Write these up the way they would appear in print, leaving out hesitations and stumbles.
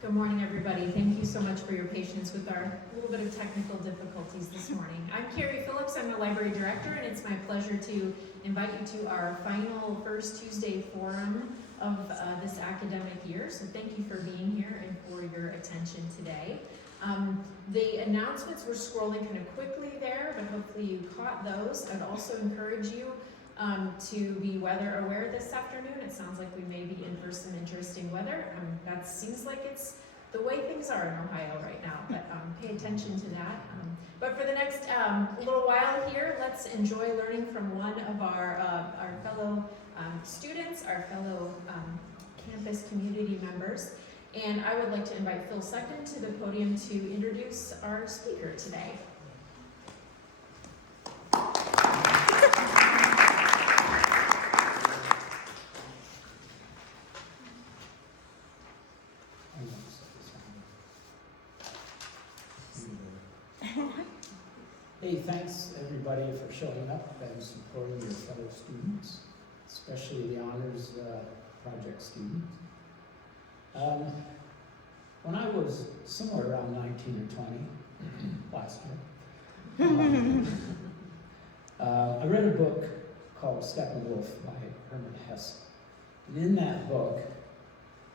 Good morning, everybody. Thank you so much for your patience with our little bit of technical difficulties this morning. I'm Carrie Phillips. I'm the library director, and it's my pleasure to invite you to our final First Tuesday forum of this academic year. So thank you for being here and for your attention today. The announcements were scrolling kind of quickly there, but hopefully you caught those. I'd also encourage you to be weather aware this afternoon. It sounds like we may be in for some interesting weather. That seems like it's the way things are in Ohio right now, but pay attention to that. But for the next little while here, let's enjoy learning from one of our fellow students, our fellow campus community members. And I would like to invite Phil Second to the podium to introduce our speaker today. Hey, thanks everybody for showing up and supporting your fellow students, especially the honors project students. When I was somewhere around 19 or 20, last year, I read a book called Steppenwolf by Hermann Hesse. And in that book,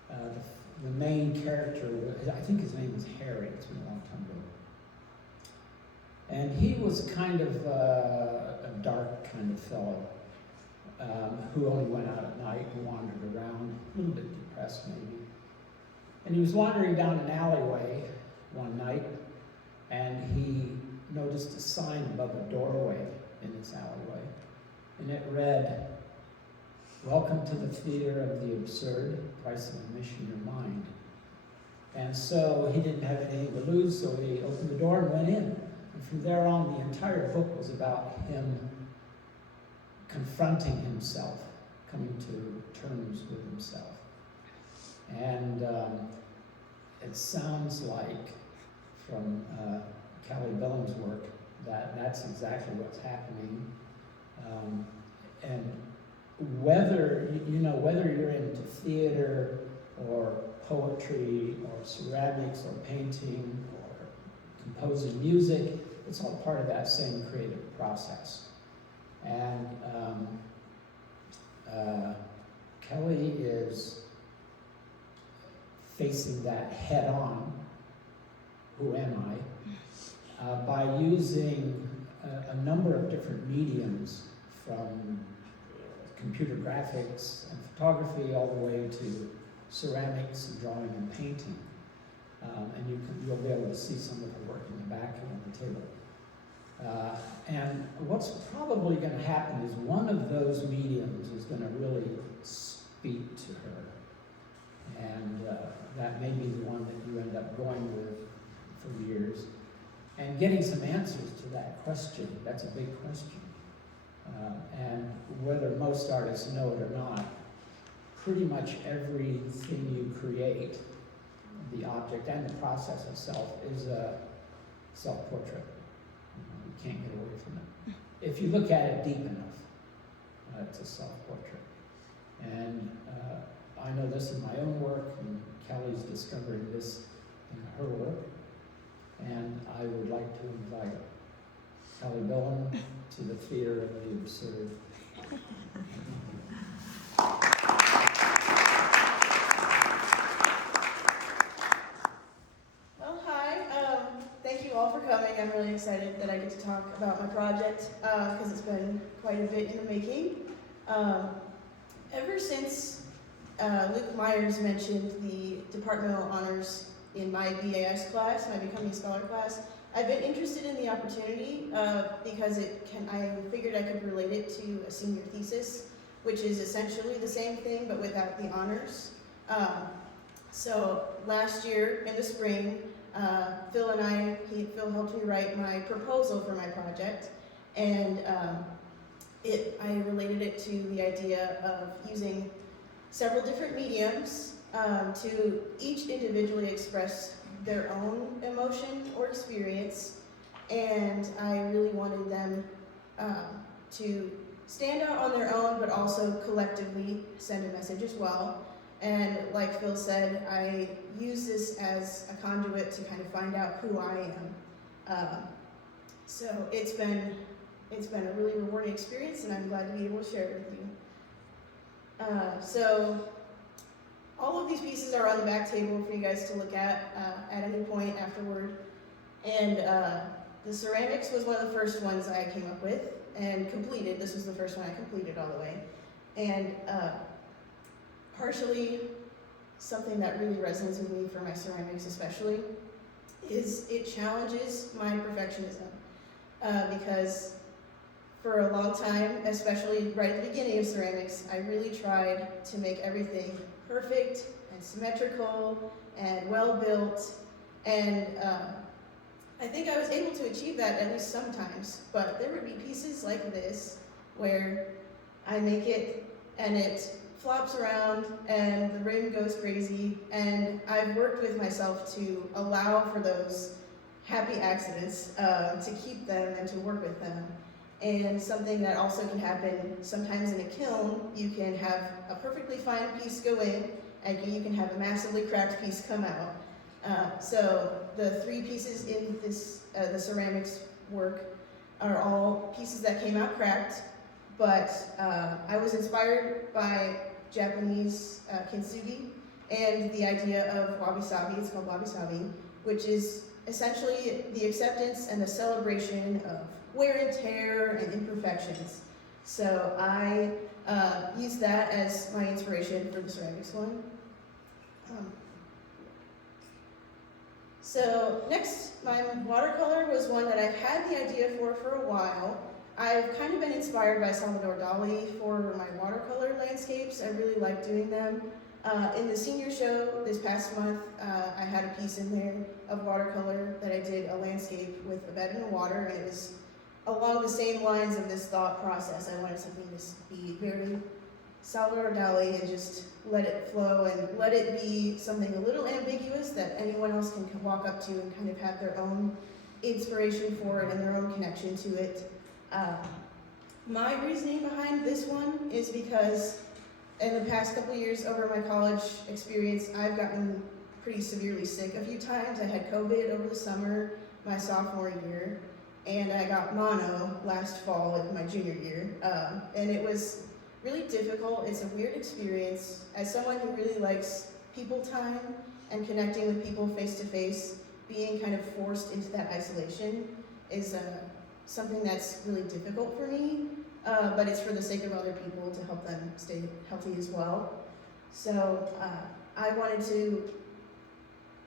the main character, I think his name was Harry, it's been a long time ago. And he was kind of a dark kind of fellow who only went out at night and wandered around, a little bit depressed maybe. And he was wandering down an alleyway one night, and he noticed a sign above a doorway in this alleyway. And it read, "Welcome to the theater of the absurd, price of admission your mind." And so he didn't have anything to lose, so he opened the door and went in. And from there on, the entire book was about him confronting himself, coming to terms with himself. And it sounds like, from Callie Bilen's work, that that's exactly what's happening. And whether you're into theater or poetry or ceramics or painting or composing music, it's all part of that same creative process. And Kelly is facing that head on, who am I, by using a number of different mediums, from computer graphics and photography all the way to ceramics and drawing and painting. And you'll be able to see some of her work in the back here on the table. And what's probably going to happen is one of those mediums is going to really speak to her. And that may be the one that you end up going with for years. And getting some answers to that question, that's a big question. And whether most artists know it or not, pretty much everything you create, the object and the process itself, is a self-portrait. You can't get away from it. If you look at it deep enough, it's a self-portrait. And I know this in my own work, and Kelly's discovering this in her work. And I would like to invite Kelly Bilen to the theater of the absurd. Well, hi. Thank you all for coming. I'm really excited that I get to talk about my project because it's been quite a bit in the making. Ever since Luke Myers mentioned the Departmental Honors in my BAS class, my Becoming a Scholar class, I've been interested in the opportunity because I figured I could relate it to a senior thesis, which is essentially the same thing but without the honors. So last year in the spring, Phil helped me write my proposal for my project, and I related it to the idea of using several different mediums to each individually express their own emotion or experience, and I really wanted them to stand out on their own but also collectively send a message as well. And like Phil said, I use this as a conduit to kind of find out who I am. So it's been a really rewarding experience, and I'm glad to be able to share it with you. So all of these pieces are on the back table for you guys to look at any point afterward. And the ceramics was one of the first ones I came up with and completed. This was the first one I completed all the way. And partially something that really resonates with me for my ceramics especially is it challenges my perfectionism. Because for a long time, especially right at the beginning of ceramics, I really tried to make everything perfect and symmetrical and well built, and I think I was able to achieve that at least sometimes, but there would be pieces like this where I make it and it flops around and the rim goes crazy, and I've worked with myself to allow for those happy accidents, to keep them and to work with them. And something that also can happen sometimes in a kiln, you can have a perfectly fine piece go in, and you can have a massively cracked piece come out. So the three pieces in this, the ceramics work are all pieces that came out cracked, but I was inspired by Japanese kintsugi and the idea of wabi-sabi. It's called wabi-sabi, which is essentially the acceptance and the celebration of wear and tear and imperfections. So I used that as my inspiration for the ceramics one. So next, my watercolor was one that I've had the idea for a while. I've kind of been inspired by Salvador Dali for my watercolor landscapes. I really like doing them. In the senior show this past month, I had a piece in there of watercolor that I did a landscape with a bed in the water, and it was along the same lines of this thought process. I wanted something to be very Salvador Dali and just let it flow and let it be something a little ambiguous that anyone else can walk up to and kind of have their own inspiration for it and their own connection to it. My reasoning behind this one is because in the past couple years over my college experience, I've gotten pretty severely sick a few times. I had COVID over the summer, my sophomore year, and I got mono last fall in my junior year. And it was really difficult. It's a weird experience. As someone who really likes people time and connecting with people face to face, being kind of forced into that isolation is something that's really difficult for me. But it's for the sake of other people to help them stay healthy as well. So I wanted to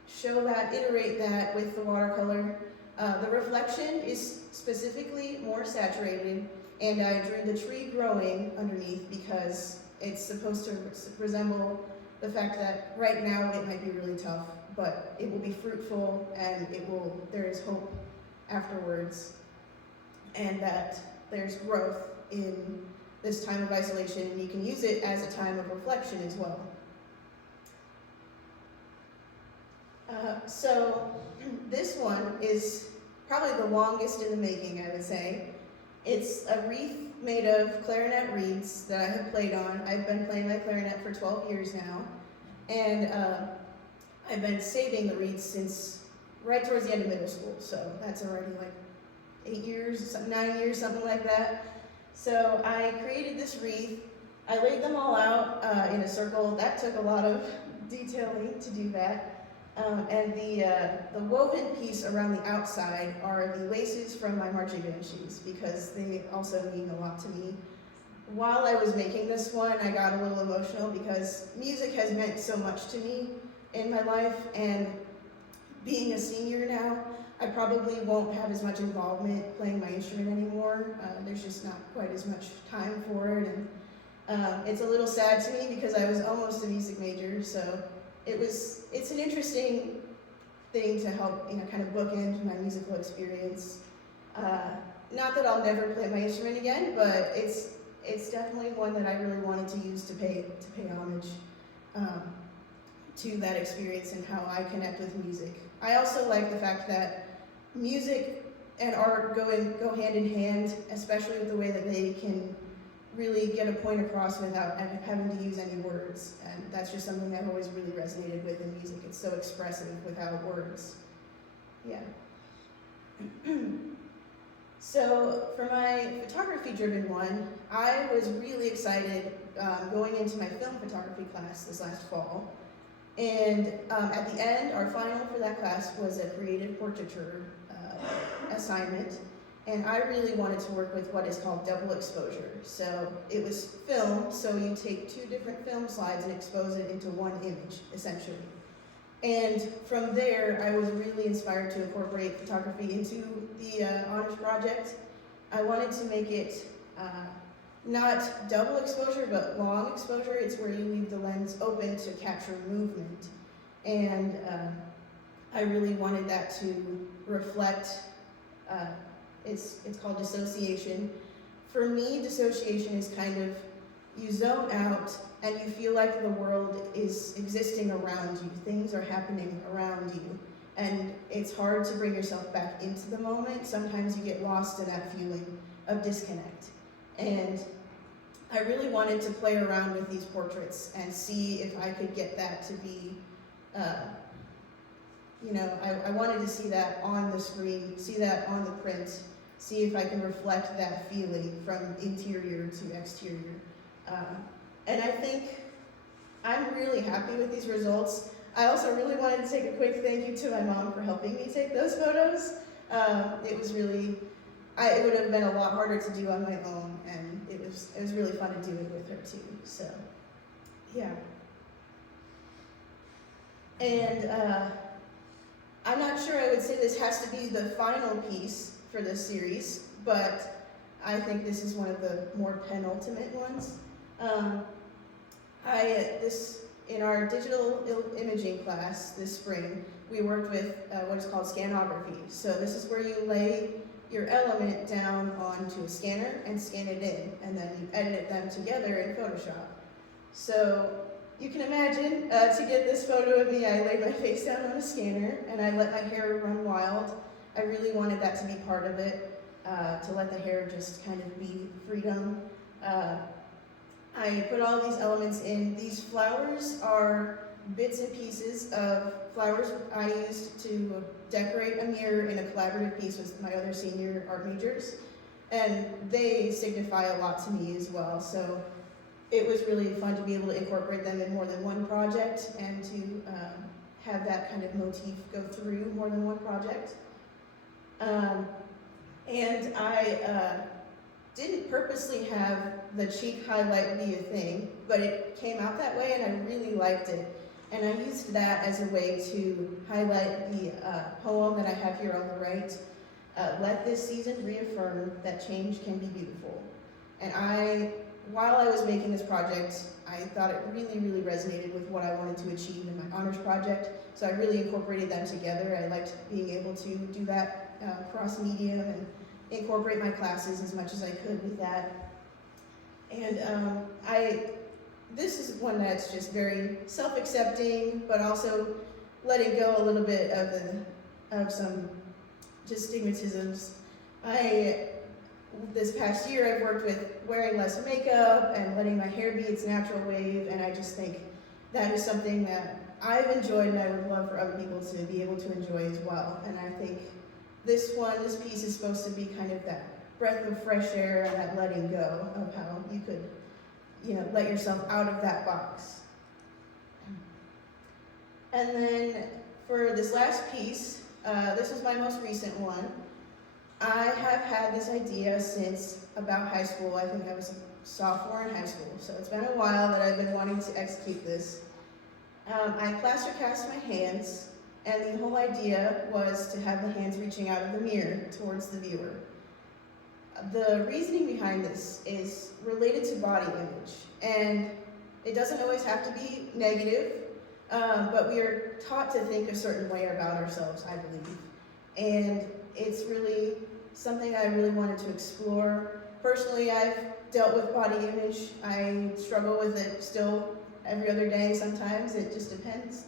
show that, iterate that with the watercolor. The reflection is specifically more saturated, and I drew the tree growing underneath because it's supposed to resemble the fact that right now it might be really tough, but it will be fruitful and there is hope afterwards, and that there's growth in this time of isolation, and you can use it as a time of reflection as well. So this one is probably the longest in the making, I would say. It's a wreath made of clarinet reeds that I have played on. I've been playing my clarinet for 12 years now, and I've been saving the reeds since right towards the end of middle school, so that's already like 8 years, 9 years, something like that. So I created this wreath. I laid them all out in a circle. That took a lot of detailing to do that. And the woven piece around the outside are the laces from my marching band shoes, because they also mean a lot to me. While I was making this one, I got a little emotional because music has meant so much to me in my life, and being a senior now, I probably won't have as much involvement playing my instrument anymore. There's just not quite as much time for it, and it's a little sad to me because I was almost a music major, so it's an interesting thing to help, kind of bookend my musical experience. Not that I'll never play my instrument again, but it's definitely one that I really wanted to use to pay homage to that experience and how I connect with music. I also like the fact that music and art go hand in hand, especially with the way that they can really get a point across without having to use any words. And that's just something that always really resonated with in music. It's so expressive without words. Yeah. So for my photography-driven one, I was really excited going into my film photography class this last fall. And at the end, our final for that class was a creative portraiture assignment. And I really wanted to work with what is called double exposure. So it was film, so you take 2 different film slides and expose it into one image, essentially. And from there, I was really inspired to incorporate photography into the honors project. I wanted to make it not double exposure, but long exposure. It's where you leave the lens open to capture movement. And I really wanted that to reflect, it's called dissociation. For me, dissociation is kind of, you zone out and you feel like the world is existing around you. Things are happening around you. And it's hard to bring yourself back into the moment. Sometimes you get lost in that feeling of disconnect. And I really wanted to play around with these portraits and see if I could get that to be, I wanted to see that on the screen, see that on the print, see if I can reflect that feeling from interior to exterior. And I think I'm really happy with these results. I also really wanted to take a quick thank you to my mom for helping me take those photos. It was really, it would have been a lot harder to do on my own, and it was really fun to do it with her too, so, yeah. And I'm not sure I would say this has to be the final piece for this series, but I think this is one of the more penultimate ones. In our digital imaging class this spring, we worked with what is called scanography. So this is where you lay your element down onto a scanner and scan it in, and then you edit them together in Photoshop. So you can imagine, to get this photo of me, I laid my face down on a scanner and I let my hair run wild. I really wanted that to be part of it, to let the hair just kind of be freedom. I put all these elements in. These flowers are bits and pieces of flowers I used to decorate a mirror in a collaborative piece with my other senior art majors. And they signify a lot to me as well. So it was really fun to be able to incorporate them in more than one project and to have that kind of motif go through more than one project. And I didn't purposely have the cheek highlight be a thing, but it came out that way and I really liked it. And I used that as a way to highlight the poem that I have here on the right. Let this season reaffirm that change can be beautiful. And while I was making this project, I thought it really, really resonated with what I wanted to achieve in my honors project. So I really incorporated them together. I liked being able to do that cross-medium and incorporate my classes as much as I could with that. And this is one that's just very self-accepting, but also letting go a little bit of some just stigmatisms. This past year I've worked with wearing less makeup and letting my hair be its natural wave, and I just think that is something that I've enjoyed and I would love for other people to be able to enjoy as well. And I think this piece is supposed to be kind of that breath of fresh air and that letting go of how you could, let yourself out of that box. And then for this last piece, this was my most recent one. I have had this idea since about high school. I think I was a sophomore in high school, so it's been a while that I've been wanting to execute this. I plaster cast my hands, and the whole idea was to have the hands reaching out of the mirror towards the viewer. The reasoning behind this is related to body image, and it doesn't always have to be negative, but we are taught to think a certain way about ourselves, I believe. And it's really something I really wanted to explore. Personally, I've dealt with body image. I struggle with it still every other day sometimes. It just depends.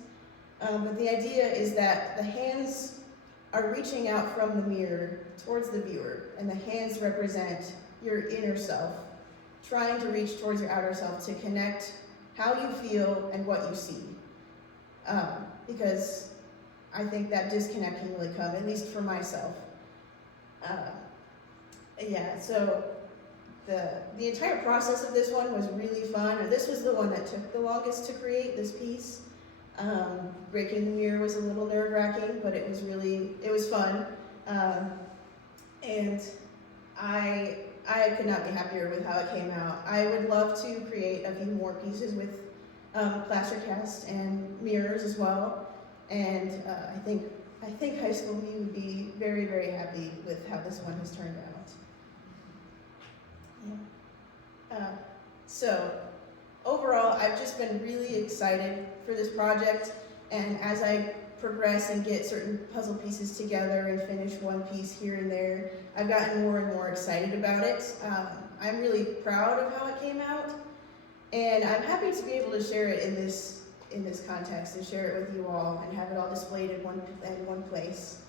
But the idea is that the hands are reaching out from the mirror towards the viewer, and the hands represent your inner self. trying to reach towards your outer self to connect how you feel and what you see. Because I think that disconnect can really come, at least for myself. Yeah, so the entire process of this one was really fun. Or this was the one that took the longest to create, this piece. Breaking the mirror was a little nerve-wracking, but it was fun. And I could not be happier with how it came out. I would love to create a few more pieces with plaster cast and mirrors as well. And I think high school me would be very, very happy with how this one has turned out. Yeah. So overall, I've just been really excited for this project, and as I progress and get certain puzzle pieces together and finish one piece here and there, I've gotten more and more excited about it. I'm really proud of how it came out, and I'm happy to be able to share it in this context and share it with you all and have it all displayed in one place.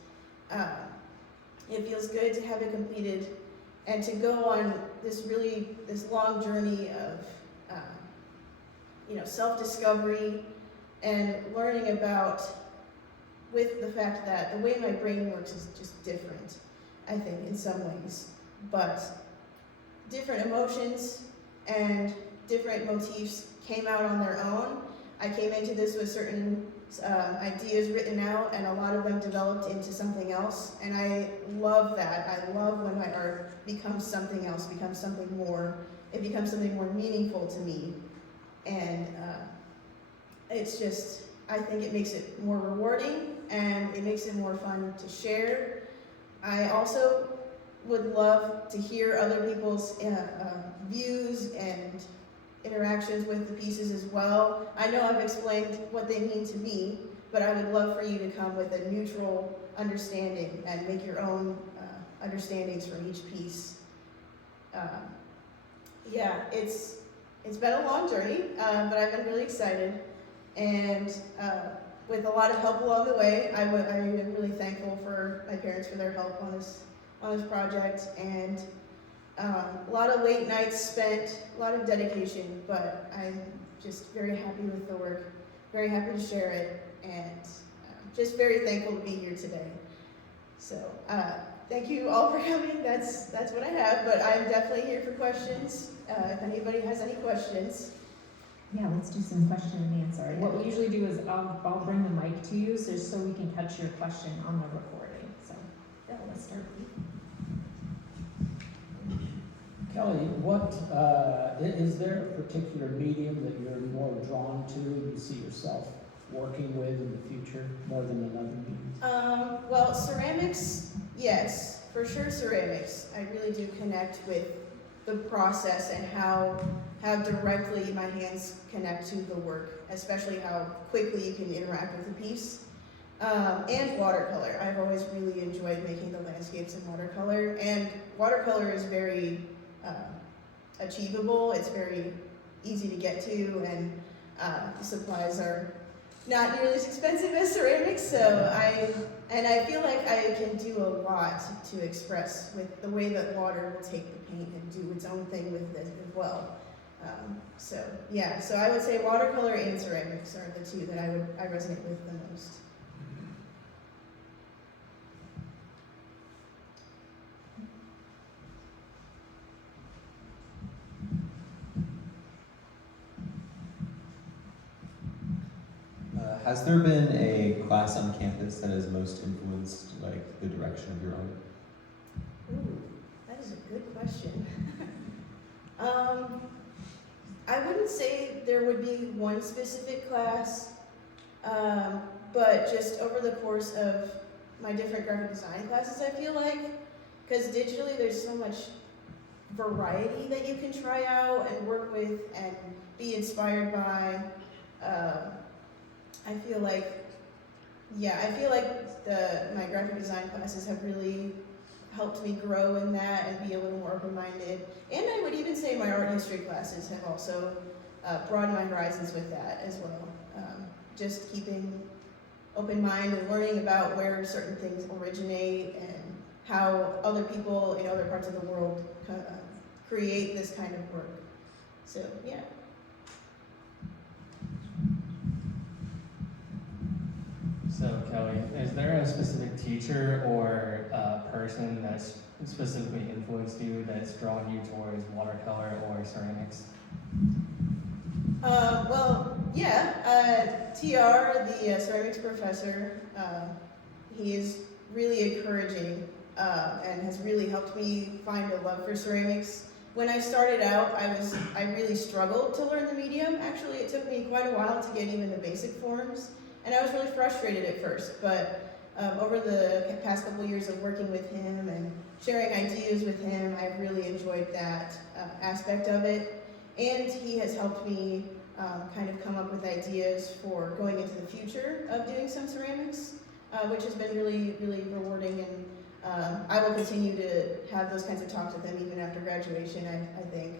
It feels good to have it completed and to go on this long journey of self-discovery and learning about, with the fact that the way my brain works is just different, I think, in some ways, but different emotions and different motifs came out on their own. I came into this with certain ideas written out, and a lot of them developed into something else, and I love that. I love when my art becomes something else, becomes something more. It becomes something more meaningful to me, and it's just, I think it makes it more rewarding, and it makes it more fun to share. I also would love to hear other people's views and interactions with the pieces as well. I know I've explained what they mean to me, but I would love for you to come with a neutral understanding and make your own understandings from each piece. Yeah, it's been a long journey, but I've been really excited, and with a lot of help along the way. I am really thankful for my parents for their help on this project, and a lot of late nights spent, a lot of dedication, but I'm just very happy with the work, very happy to share it, and just very thankful to be here today. So thank you all for coming. That's what I have, but I'm definitely here for questions. If anybody has any questions. Yeah, let's do some question and answer. What we usually do is I'll bring the mic to you so we can catch your question on the recording. So yeah, let's start with you. Kelly, what is there a particular medium that you're more drawn to and you see yourself working with in the future more than another medium? Well, ceramics, yes, for sure ceramics. I really do connect with the process and how directly my hands connect to the work, especially how quickly you can interact with the piece. And watercolor. I've always really enjoyed making the landscapes in watercolor, and watercolor is very achievable. It's very easy to get to, and the supplies are not nearly as expensive as ceramics, so I feel like I can do a lot to express with the way that water will take the paint and do its own thing with it as well. So yeah, so I would say watercolor and ceramics are the two that I resonate with the most. Has there been a class on campus that has most influenced like the direction of your art? Ooh, that is a good question. I wouldn't say there would be one specific class, but just over the course of my different graphic design classes, I feel like, because digitally there's so much variety that you can try out and work with and be inspired by. I feel like my graphic design classes have really helped me grow in that and be a little more open-minded. And I would even say my art history classes have also broadened my horizons with that as well. Just keeping open mind and learning about where certain things originate and how other people in other parts of the world create this kind of work. So yeah. So Kelly, is there a specific teacher or person that's specifically influenced you that's drawn you towards watercolor or ceramics? Well, yeah, TR, the ceramics professor, he is really encouraging and has really helped me find a love for ceramics. When I started out, I really struggled to learn the medium. Actually, it took me quite a while to get even the basic forms, and I was really frustrated at first. But over the past couple years of working with him and sharing ideas with him, I've really enjoyed that aspect of it. And he has helped me kind of come up with ideas for going into the future of doing some ceramics, which has been really, really rewarding. And I will continue to have those kinds of talks with him even after graduation, I think.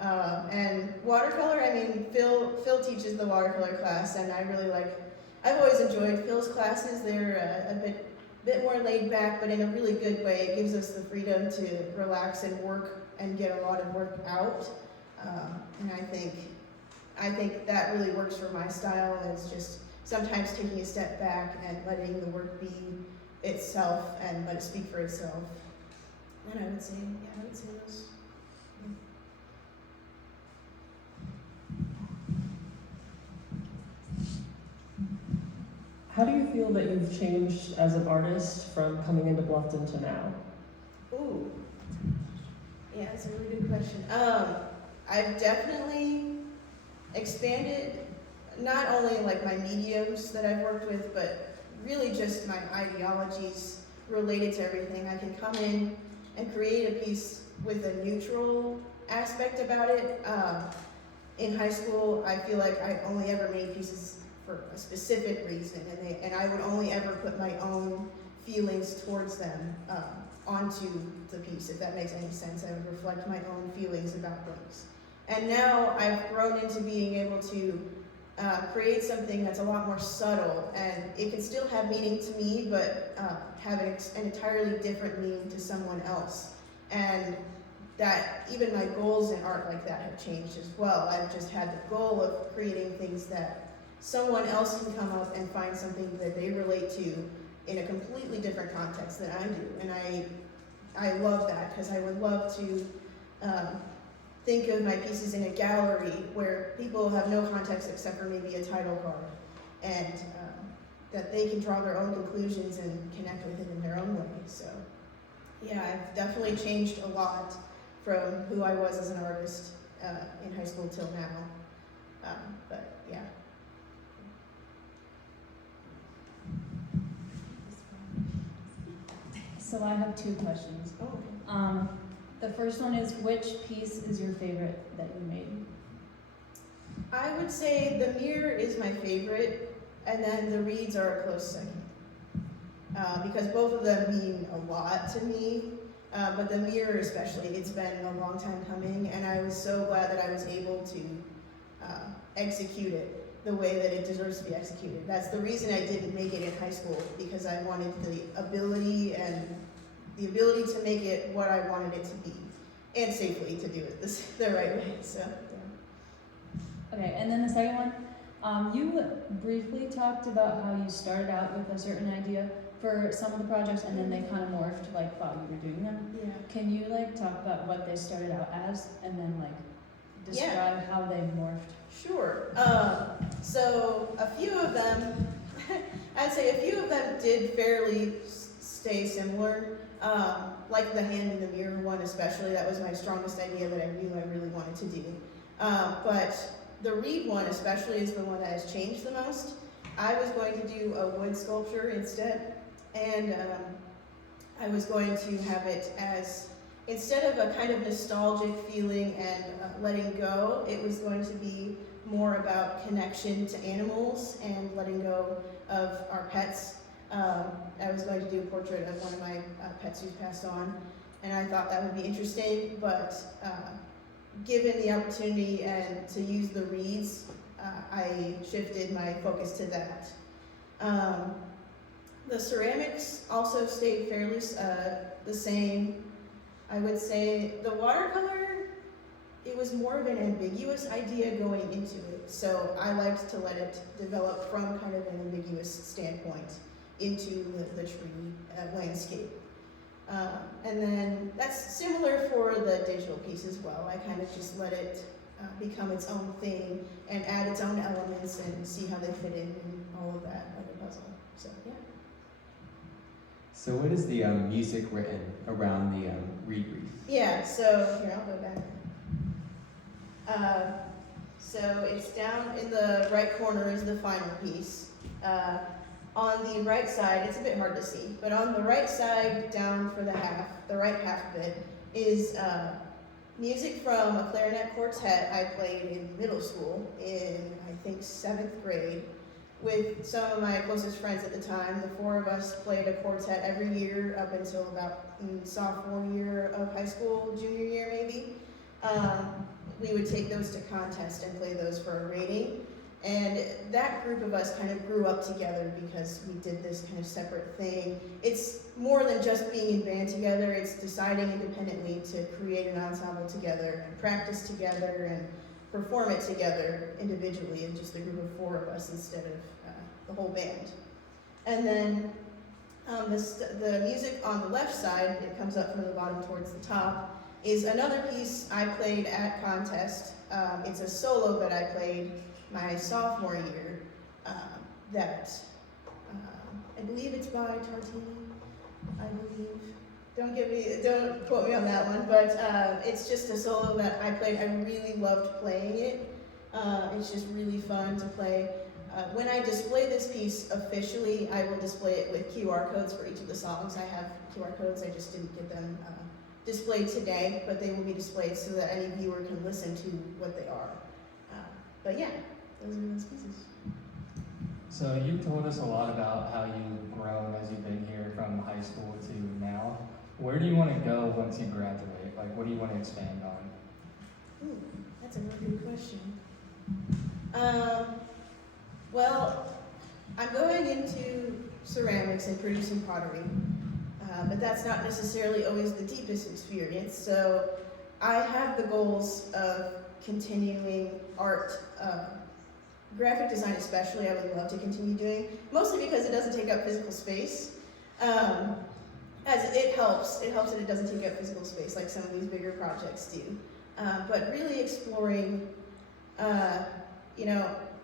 And watercolor, I mean, Phil teaches the watercolor class, and I've always enjoyed Phil's classes. They're a bit more laid back, but in a really good way. It gives us the freedom to relax and work and get a lot of work out. And I think that really works for my style. It's just sometimes taking a step back and letting the work be itself and let it speak for itself. And I would say those. How do you feel that you've changed as an artist from coming into Bluffton to now? Ooh, yeah, that's a really good question. I've definitely expanded not only like my mediums that I've worked with, but really just my ideologies related to everything. I can come in and create a piece with a neutral aspect about it. In high school, I feel like I only ever made pieces for a specific reason, and I would only ever put my own feelings towards them onto the piece, if that makes any sense. I would reflect my own feelings about things. And now I've grown into being able to create something that's a lot more subtle, and it can still have meaning to me, but have an entirely different meaning to someone else. And that even my goals in art like that have changed as well. I've just had the goal of creating things that someone else can come up and find something that they relate to in a completely different context than I do. And I love that, because I would love to think of my pieces in a gallery where people have no context except for maybe a title card, and that they can draw their own conclusions and connect with it in their own way. So yeah, I've definitely changed a lot from who I was as an artist in high school till now. But yeah. So I have two questions. Oh. The first one is, which piece is your favorite that you made? I would say the mirror is my favorite, and then the reeds are a close second. Because both of them mean a lot to me, but the mirror especially, it's been a long time coming, and I was so glad that I was able to execute it the way that it deserves to be executed. That's the reason I didn't make it in high school, because I wanted the ability to make it what I wanted it to be, and safely to do it the right way. So, yeah. Okay, and then the second one, you briefly talked about how you started out with a certain idea for some of the projects, and then they kind of morphed like while you were doing them. Yeah. Can you like talk about what they started out as, and then like describe how they morphed? Sure. So a few of them, I'd say a few of them did fairly stay similar. Like the hand in the mirror one especially, that was my strongest idea that I knew I really wanted to do. But the reed one especially is the one that has changed the most. I was going to do a wood sculpture instead, and I was going to have it as, instead of a kind of nostalgic feeling and letting go, it was going to be more about connection to animals and letting go of our pets. I was going to do a portrait of one of my pets who's passed on, and I thought that would be interesting, but given the opportunity and to use the reeds, I shifted my focus to that. The ceramics also stayed fairly the same. I would say the watercolor, it was more of an ambiguous idea going into it. So I liked to let it develop from kind of an ambiguous standpoint into the tree landscape. And then that's similar for the digital piece as well. I kind of just let it become its own thing and add its own elements and see how they fit in and all of that like a puzzle. So yeah. So what is the music written around the reed wreath? Yeah, so here, I'll go back. So it's down in the right corner is the final piece. On the right side, it's a bit hard to see, but on the right side down for the right half of it, is music from a clarinet quartet I played in middle school in, I think, 7th grade with some of my closest friends at the time. The 4 of us played a quartet every year up until about sophomore year of high school, junior year maybe. We would take those to contest and play those for a rating. And that group of us kind of grew up together because we did this kind of separate thing. It's more than just being in band together, it's deciding independently to create an ensemble together and practice together and perform it together individually in just a group of 4 of us instead of the whole band. And then the music on the left side, it comes up from the bottom towards the top, is another piece I played at contest. It's a solo that I played my sophomore year that I believe it's by Tartini, I believe. Don't quote me on that one, but it's just a solo that I played. I really loved playing it. It's just really fun to play. When I display this piece officially, I will display it with QR codes for each of the songs. I have QR codes, I just didn't get them displayed today, but they will be displayed so that any viewer can listen to what they are. But yeah, those are those pieces. So you told us a lot about how you've grown as you've been here from high school to now. Where do you want to go once you graduate? Like, what do you want to expand on? Ooh, that's a really good question. Well, I'm going into ceramics and producing pottery, but that's not necessarily always the deepest experience. So I have the goals of continuing art, graphic design especially, I would love to continue doing, mostly because it doesn't take up physical space. As it helps that it doesn't take up physical space like some of these bigger projects do. But really exploring,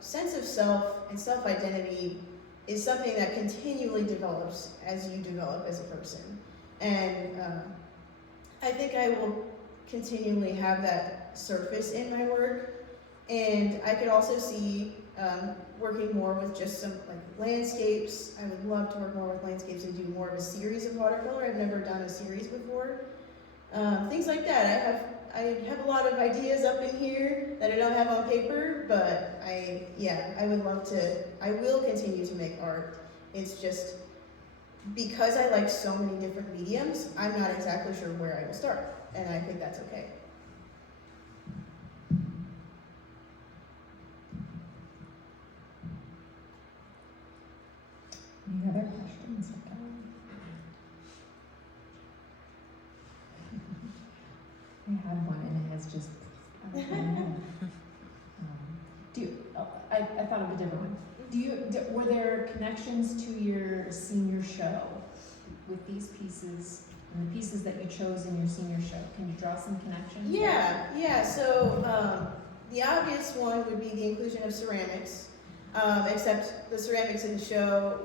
sense of self and self-identity is something that continually develops as you develop as a person. And I think I will continually have that surface in my work. And I could also see working more with just some landscapes. I would love to work more with landscapes and do more of a series of watercolor. I've never done a series before. Things like that. I have a lot of ideas up in here that I don't have on paper, but I will continue to make art. It's just because I like so many different mediums, I'm not exactly sure where I will start, and I think that's okay. Any other questions? I had one and it has just out of my head. I thought of a different one. Were there connections to your senior show with these pieces and the pieces that you chose in your senior show? Can you draw some connections? Yeah. So the obvious one would be the inclusion of ceramics, except the ceramics in the show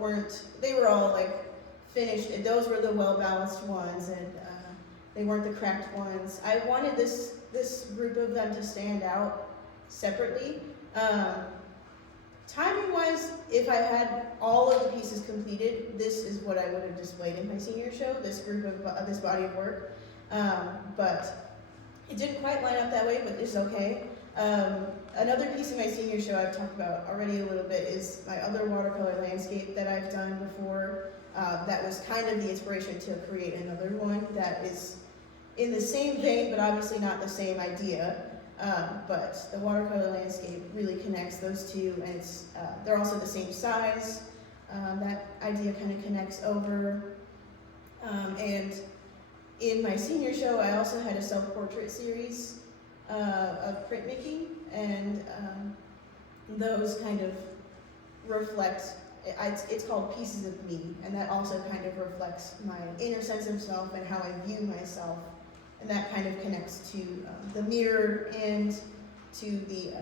they were all finished. Those were the well-balanced ones, and they weren't the cracked ones. I wanted this group of them to stand out separately. Timing-wise, if I had all of the pieces completed, this is what I would have displayed in my senior show, this group of this body of work. But it didn't quite line up that way, but it's okay. Another piece in my senior show I've talked about already a little bit is my other watercolor landscape that I've done before. That was kind of the inspiration to create another one that is in the same vein, but obviously not the same idea. But the watercolor landscape really connects those two, and they're also the same size. That idea kind of connects over. And in my senior show, I also had a self-portrait series of printmaking, and those kind of reflect, it's called Pieces of Me, and that also kind of reflects my inner sense of self and how I view myself, and that kind of connects to the mirror and to the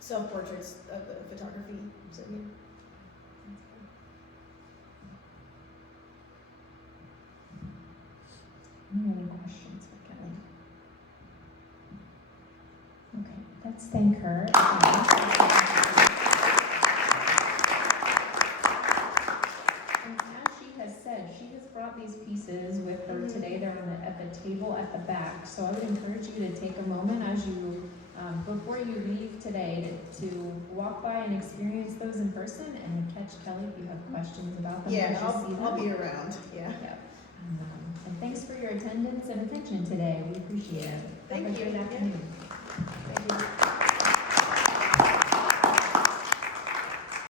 self-portraits of the photography. So, yeah. Any questions for Kelly? Okay, let's thank her. And as she has said, she has brought these pieces with her today. They're at the table at the back. So I would encourage you to take a moment as you, before you leave today, to walk by and experience those in person, and catch Kelly if you have questions about them. Yeah, as you see them. I'll be around. Yeah. Yep. And thanks for your attendance and attention today. We appreciate it. Thank Have a you. great Yeah. afternoon. Thank you.